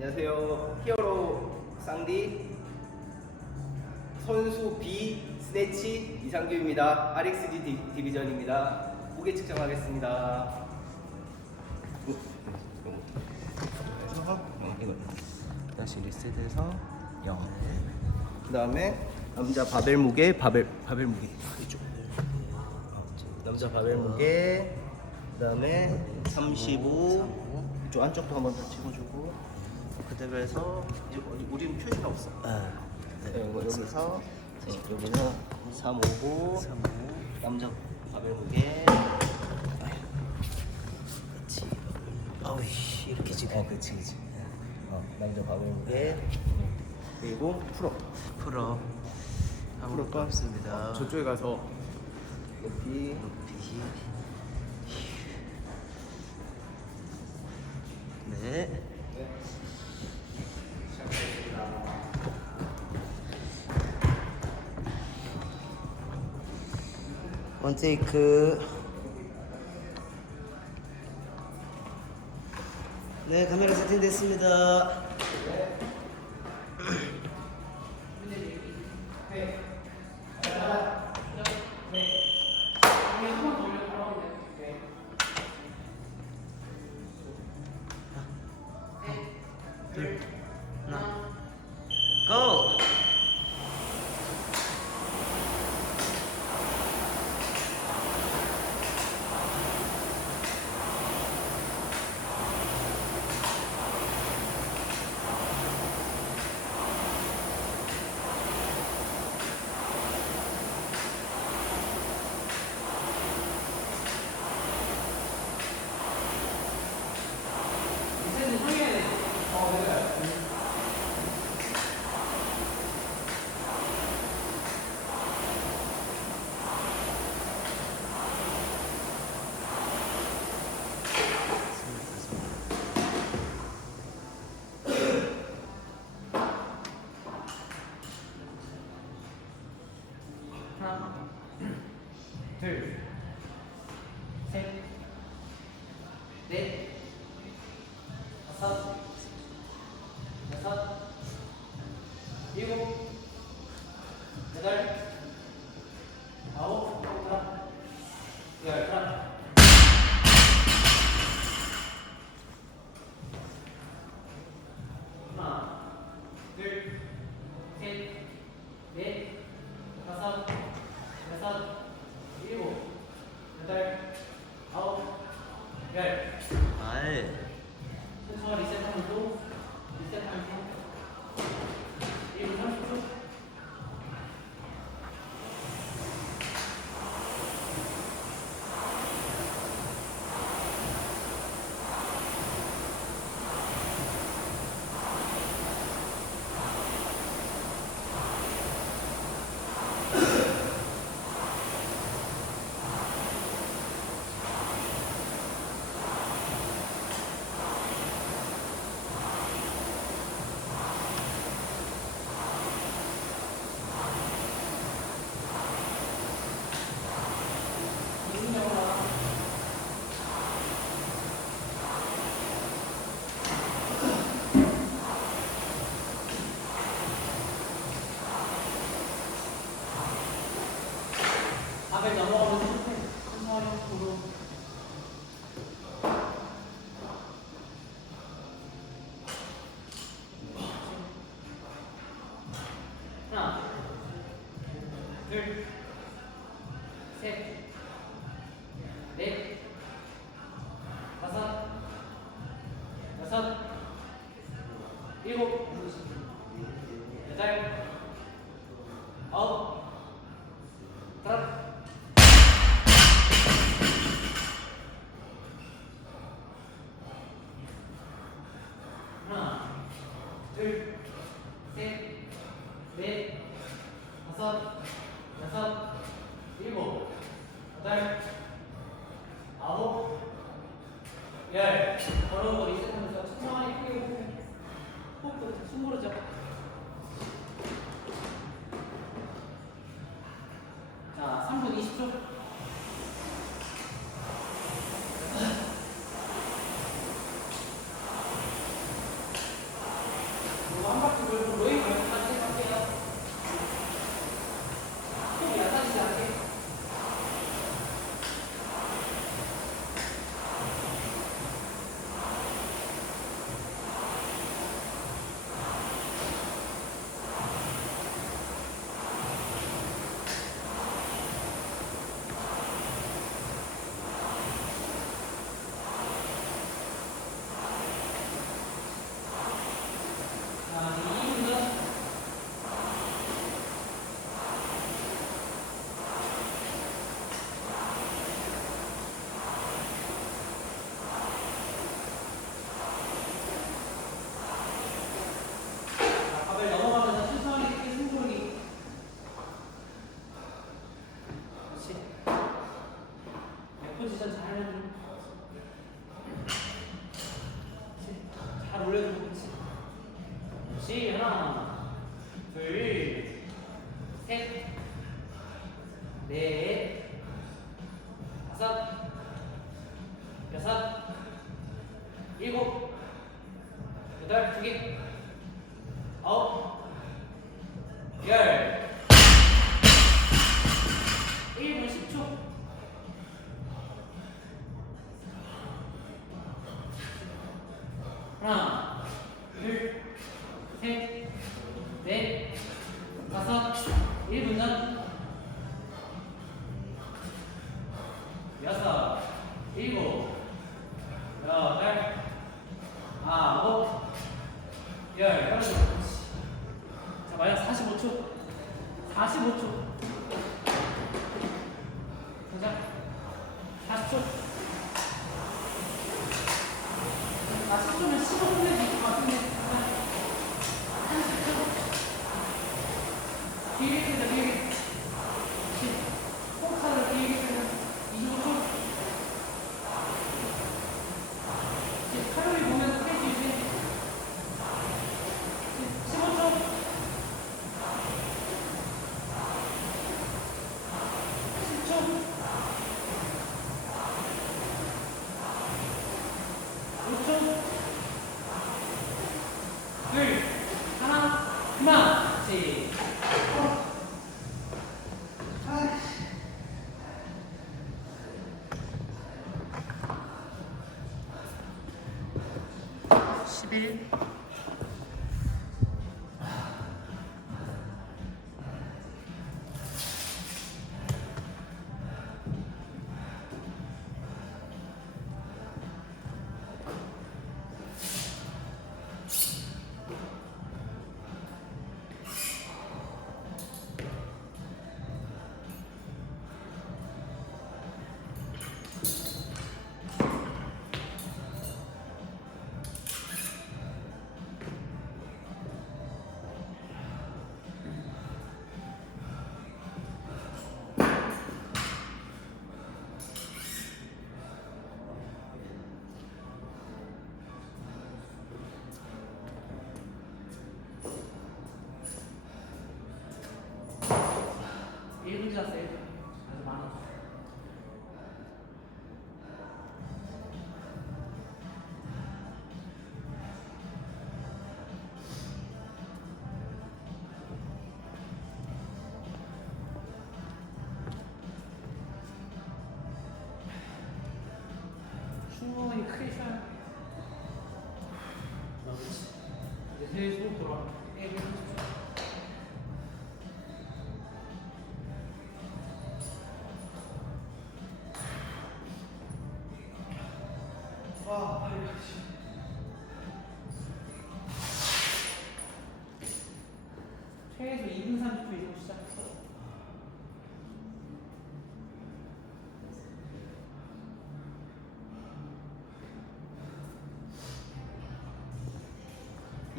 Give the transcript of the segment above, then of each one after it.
안녕하세요. 히어로 쌍디 선수 B 스네치 이상규입니다. RXD 디- 디비전입니다. 무게 측정하겠습니다. 이거 다시 리셋해서 0. 그 다음에 남자 바벨 무게 바벨 바벨 무게 이쪽. 남자 바벨 무게 그 다음에 35 이쪽 안쪽도 한번 더 찍어주고 그대로 해서 이제 우리는 표시가 없어 아, 네, 이거 여기서 네, 여기는 355 남자 바벨 무게 그렇지. 아우 씨, 이렇게 지금 어 그치 그치 어, 남자 바벨 무게 그리고 풀어 풀어. 한번 풀어봐. 꼽습니다. 저쪽에 가서 높이 높이. 원 테이크. 네, 카메라 세팅됐습니다. Up. Good. E aí, Şiberin fechar. Não. Desejo é próprio.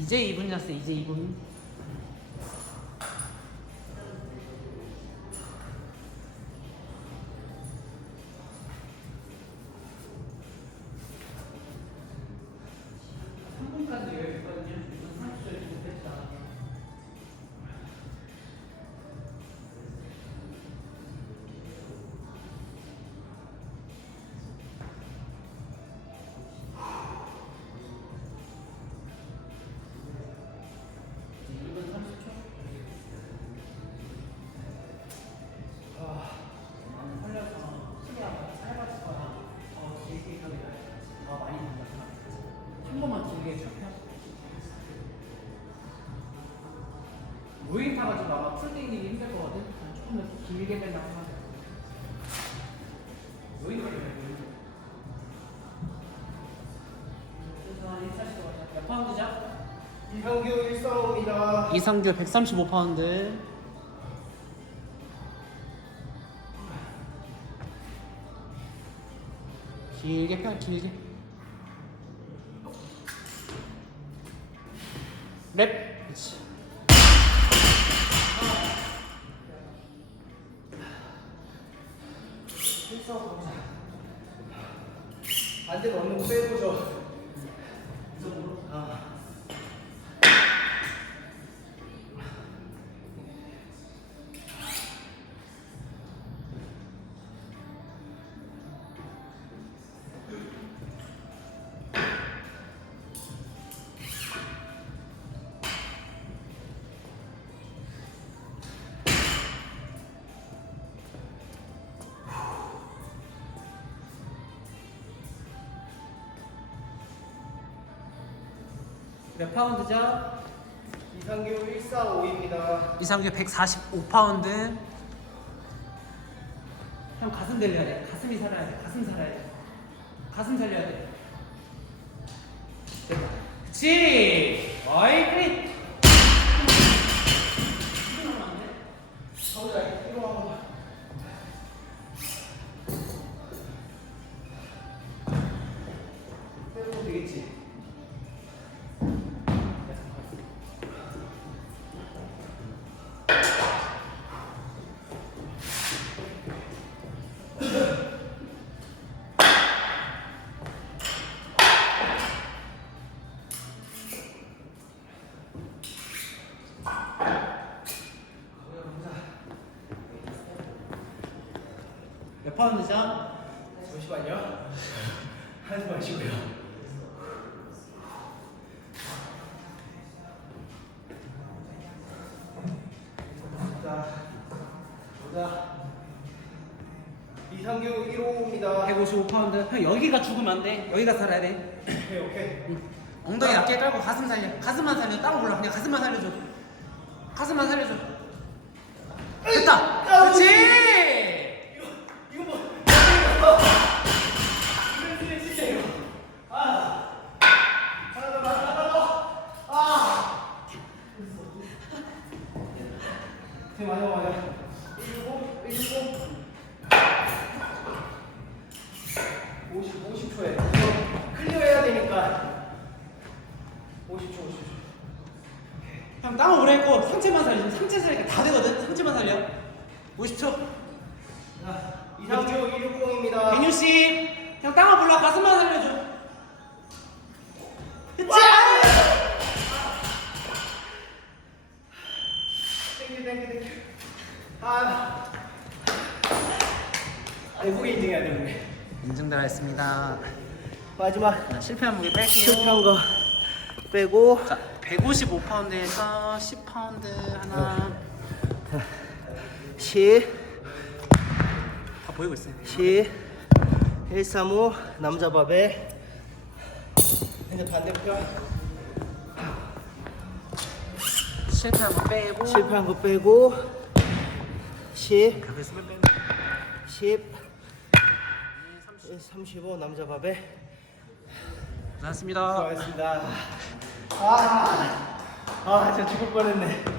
이제 입은 자세 이제 입은 무인 타가지고 아마 풀딩이 힘들 거거든. 조금 더 길게 생각해. 무인 타기 무인. 그래서 한 140도 가자. 몇 파운드죠? 이상규 135입니다. 이상규 135파운드. 길게 펴, 길게. 랩. 그렇지. 몇 파운드죠? 이상규 145입니다. 이상규 145파운드. 형 가슴 들려야 돼. 가슴이 살아야 돼. 가슴 살아야 돼. 가슴 살려야 돼. 됐다. 그치! 어이, 그리! 파운드죠? 잠시만요. 하지 마시고요. 자, 보자. 이상규 1호입니다. 155파운드. 형 여기가 죽으면 안 돼. 여기가 살아야 돼. 오케이, 오케이. 엉덩이 낮게 깔고 가슴 살려. 가슴만 살려. 따로 몰라. 그냥 가슴만 살려줘. 가슴만 살려줘. 됐다. 그렇지. 이거 뭐? 이거 진짜 이거. 아, 하나 더, 하나 더. 아. 네, 맞아, 맞아. 165, 165. 50, 50초에. 이거 클리어해야 되니까. 50초, 50초. 형 땅을 오래 했고 상체만 살려. 상체 살리니까 다 되거든. 상체만 살려. 50초. 자, 이상규 160입니다. 160. 형 땅을 불러. 가슴만 살려줘. 그치? 땡큐 땡큐 땡큐 아 내국에 인증해야 되는데 인증들 하겠습니다. 마지막 자, 실패한 무게 뺄게요. 실패한 거 빼고 자, 155파운드에서 10파운드 하나. 10다 보이고 있어요. 10 135 남자 밥에 이제 반대편 실패한 거 빼고. 실패한 거 빼고 10 그래서 빼고. 10 35 남자 밥에 고생하셨습니다. 수고하셨습니다 아, 아 진짜 죽을 뻔했네